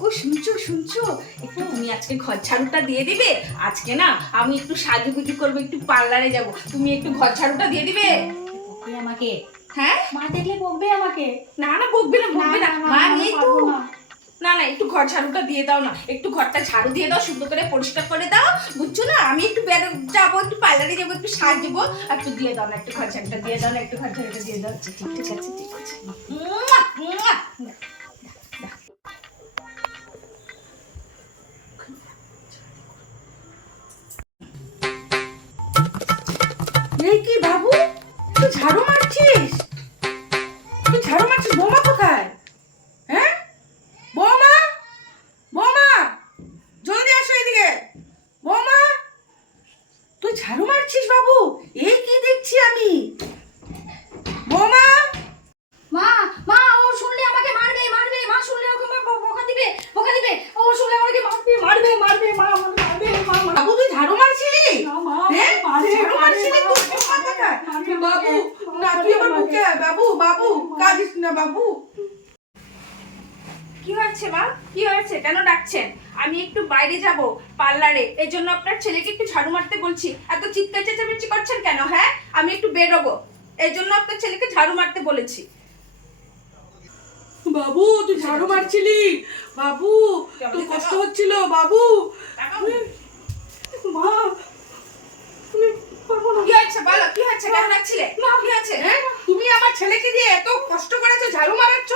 ওগো শুনছো শুনছো, একটু তুমি আজকে ঘর ঝাড়ুটা দিয়ে দিবে? আজকে না আমি একটু সাজুগুজু করবো, একটু পার্লারে যাব, তুমি একটু ঘর ঝাড়ুটা দিয়ে দিবে? বকবে আমাকে? হ্যাঁ, মা দেখলে বকবে আমাকে। না না বকবে না, বকবে না, মা নেই তো। পারবো না। না না, একটু ঘর ঝাড়ুটা দিয়ে দাও না, একটু ঘরটা ঝাড়ু দিয়ে দাও, সুন্দর করে পরিষ্কার করে দাও, বুঝছো না? আমি একটু যাবো, একটু পার্লারে যাবো, একটু সাজবো, একটু দিয়ে দাও না, একটু ঘর ঝাড়ুটা দিয়ে দাও না, একটু ঘর ঝাড়ুটা দিয়ে দাও। ঠিক ঠিক আছে, ঠিক আছে। মুয়া, মুয়া। এই কি বাবু, তুই ঝাড়ু মারছিস? তুই ঝাড়ু মারছিস? বৌমা কোথায়? হ্যাঁ বৌমা, বৌমা জলদি আসো এদিকে। বৌমা, তুই ঝাড়ু মারছিস বাবু? এই কি দেখছি আমি? বৌমা, মা মা ও শুনলে আমাকে মারবে মারবে, মা শুনলে ওকে বকা দিবে বকা দিবে, ও শুনলে আমাকে মারবে মারবে মারবে, মা আমাকে মারবে মা মারবে। বাবু তুই ঝাড়ু মারছিলি? না মা হ্যাঁ মারবে, ঝাড়ু মারছিলি তুই? বৌমা কোথায়? বাবু না, তুই আমার বুকে আয়। বাবু বাবু কাঁদিস না বাবু। কি হয়েছে মা, কি হয়েছে, কেন ডাকছেন? আমি একটু বাইরে যাব পার্লারে, এই জন্য আপনার ছেলেকে একটু ঝাড়ু মারতে বলছি। এত চিৎকার চেঁচামেচি করছেন কেন? হ্যাঁ, আমি একটু বেরোবো, এই জন্য আপনার ছেলেকে ঝাড়ু মারতে বলেছি। বাবু তুই ঝাড়ু মারছিলি? বাবু তোর কষ্ট হচ্ছিল? বাবু মা, তুমি পারবো না। কি হয়েছে বলো, কি হয়েছে, কেন ডাকছিলে? কি হয়েছে? হ্যাঁ, তুমি আমার ছেলেকে দিয়ে এত কষ্ট করেছো, ঝাড়ু মারাচ্ছ।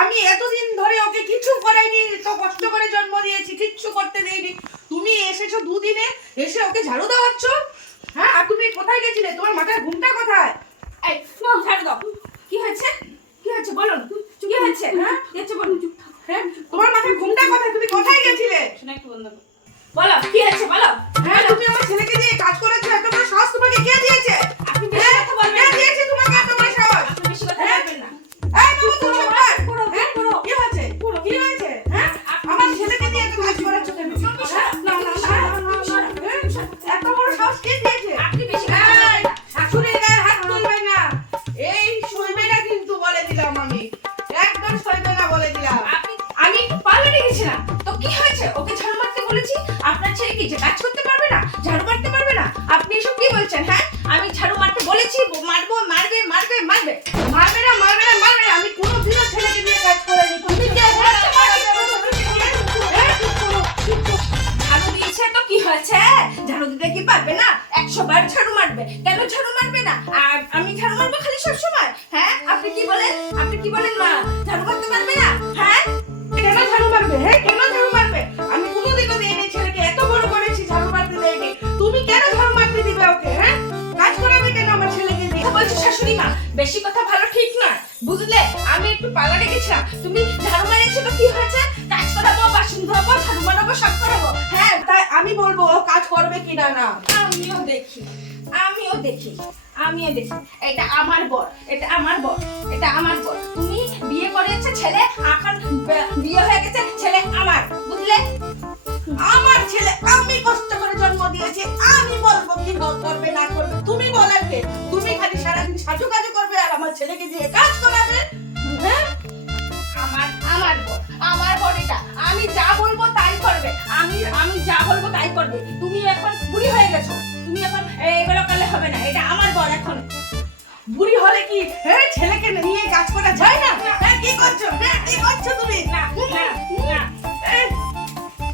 আমি এতদিন ধরে ওকে কিছু করাইনি, তো কষ্ট করে জন্ম দিয়েছি, কিচ্ছু করতে দেইনি। তুমি এসেছো দুদিনে, এসে ওকে ঝাড়ু দেওয়াচ্ছ? হ্যাঁ, আর তুমি কোথায় গেছিলে? তোমার মাথার ঘুমটা কোথায়? এই না, ঝাড়ু দাও। কি হয়েছে, কি হয়েছে বলো না, কি হয়েছে? হ্যাঁ কি হয়েছে বলো। হ্যাঁ, তোমার মাথার ঘুমটা কোথায়? তুমি কোথায় গেছিলে? শোনা একটু বন্ধ করো। বলো কি হয়েছে বলো। হ্যাঁ, তুমি আমার ছেলেকে দিয়ে কাজ করেছো, এত বড় সাহস তোমাকে কে দিয়েছে? আপনি বেশি কথা বলবেন না। কে দিয়েছে তোমাকে এত বড় সাহস? আপনি বেশি কথা বলবেন না। এই বাবু তুমি চুপ কর। কি হয়েছে, কি হয়েছে? হ্যাঁ, আমার ছেলেকে দিয়ে এত কাজ করাচ্ছো কেন? না না না, এত বড় সাহস কে দিয়েছে? আপনি বেশি কথা বলবেন না। শাশুড়ির গায়ে হাত তুলবে না, এই সইবে না কিন্তু, বলে দিলাম আমি, একদম সইবে না বলে দিলাম। আমি একটু পার্লারে গেছিলাম, তো কি হয়েছে? ওকে ঝাড়ু মারতে বলেছি, আপনার ছেলে কি যে কাজ করতে পারবে না, ঝাড়ু মারতে পারবে না? আপনি এসব কি বলছেন? হ্যাঁ, আমি ঝাড়ু মারতে বলেছি, মারবো, মারবে মারবে মারবে, মারবে না মারবে না মারবে না। আমি কোনোদিনও ছেলেকে দিয়ে কাজ করাইনি। তুমি কে বলছো? ঝাড়ু দিয়েছে তো কি হয়েছে? ঝাড়ু দিতে কি পারবে না? 100 বার ঝাড়ু মারবে, কেন ঝাড়ু মারবে না? আর আমি ঝাড়ু মারবো খালি সব সময়? হ্যাঁ, আপনি কি বলেন, আপনি কি বলেন মা? ঝাড়ু মারতে পারবে না? হ্যাঁ, কেন ঝাড়ু মারবে? হ্যাঁ, কেন ঝাড়ু মারবে? আমি কোনোদিনও দেইনি ছেলেকে, এত বড় করেছি, ঝাড়ু মারতে দেইনি। তুমি কেন ঝাড়ু মারতে দিবে ওকে? হ্যাঁ, কাজ করাবে কেন আমার ছেলেকে দিয়ে? বলছি শাশুড়ি মা, বেশি কথা ভালো ঠিক না, বুঝলে? আমি একটু পার্লারে গেছিলাম, তুমি ঝাড়ু মারিয়েছো তো কি হয়েছে? কাজ করাবো, বাসন ধোবো, ঝাড়ু মারাবো, সব করাবো। হ্যাঁ, তাই আমি বলবো ও কাজ করবে কিনা না। আমিও দেখি, আমিও দেখি, আমিও দেখি। এটা আমার বর, এটা আমার বর, এটা আমার বর। তুমি বিয়ে করেছো ছেলে, এখন বিয়ে হয়ে গেছে ছেলে আমার, বুঝলে? আমার ছেলে আমি কষ্ট করে জন্ম দিয়েছি, আমি বলবো কি করবে না করবে। তুমি বলার কে? তুমি খালি সারাদিন সাজু কাজু করবে আর আমার ছেলেকে দিয়ে কাজ করাবে। হ্যাঁ, আমার বর এটা, আমি যা বলবো তাই করবে, আমি যা বলবো তাই করবে। তুমি এখন বুড়ি হয়ে গেছো, তুমি এখন এগুলো করলে হবে না। এটা আমার বর এখন। বুড়ি হলে কি হ্যাঁ ছেলেকে নিয়ে কাজ করা যায় না? হ্যাঁ, কি করছো? হ্যাঁ, কি করছো তুমি? না না না,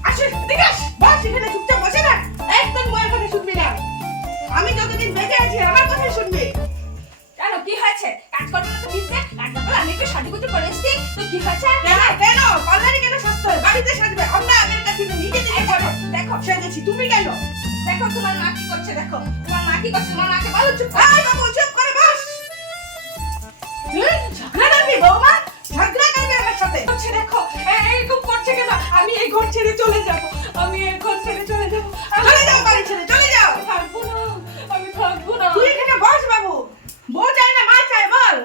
আসো এদিকে আস, বস এখানে চুপচাপ বসে না, একদম বউয়ের কথা শুনবি না। আমি যতদিন বেঁচে আছি আমার কথাই শুনবি। কেন কি হয়েছে? কাজ করবে না তো দিতে? আমি একটু সাজুগুজু করে এসেছি, তো কি হয়েছে? কেন কেন পার্লারে কেন সাজতে হয়? বাড়িতে সাজবে, আমরা আগের কাছে নিজে নিজে করো। দেখো সেজেছি, তুমি কেন? দেখো তোমার মা কি করছে, দেখো তোমার মা কি করছে। তোমার মাকে বলো চুপ। এই বাবু চুপ করে বস। ঝগড়া করবি বৌমা? ঝগড়া করবি আমার সাথে? হচ্ছে দেখো এরকম করছে কেন? আমি এই ঘর ছেড়ে চলে যাব, আমি এই ঘর ছেড়ে চলে যাব। চলে যাও, বাড়ি ছেড়ে চলে যাও। থাকবো না, আমি থাকবো না। তুই এখানে বস বাবু, বউ চাই না মা চাই, বল।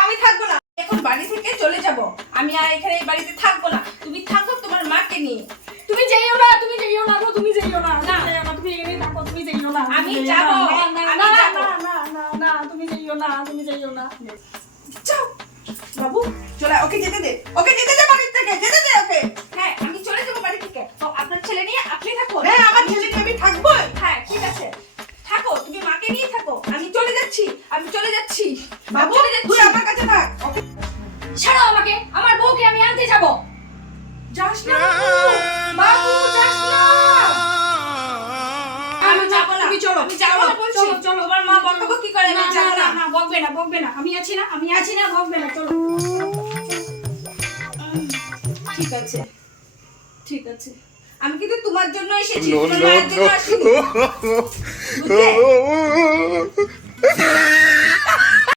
আমি থাকবো না, এখন বাড়ি থেকে চলে যাব, আমি আর এখানে এই বাড়িতে থাকবো না। তুমি থাকো তোমার মাকে নিয়ে। তুমি যাইও না, তুমি যাইও না গো, তুমি যাইও না, না তুমি এখানে থাকো, তুমি যাইও না। আমি যাব, না আমি না যাব। না না না, তুমি যাইও না, তুমি যাইও না। যাও বাবু, চলে ওকে যেতে দে, ওকে যেতে দে বাড়ি থেকে, যেতে দে ওকে। বাবু চলে যাচ্ছি। তুই আমার কাছে থাক। ওকে ছাড়ো আমাকে, আমার বউকে আমি আনতে যাব। যাস না বাবু, বাবু যাস না। আমি যাবো না, তুমি চলো, আমি যাবো না, বলছি। চলো চলো। তোমার মা বকবক কি করে? না আমি না যাবো না না। না, বকবে না বকবে না, আমি আছি না, আমি আছি না, বকবে না, চলো। ঠিক আছে, ঠিক আছে। আমি কিন্তু তোমার জন্য এসেছি, No, তোমার no, মায়ের জন্য no. আসিনি। বুঝলে?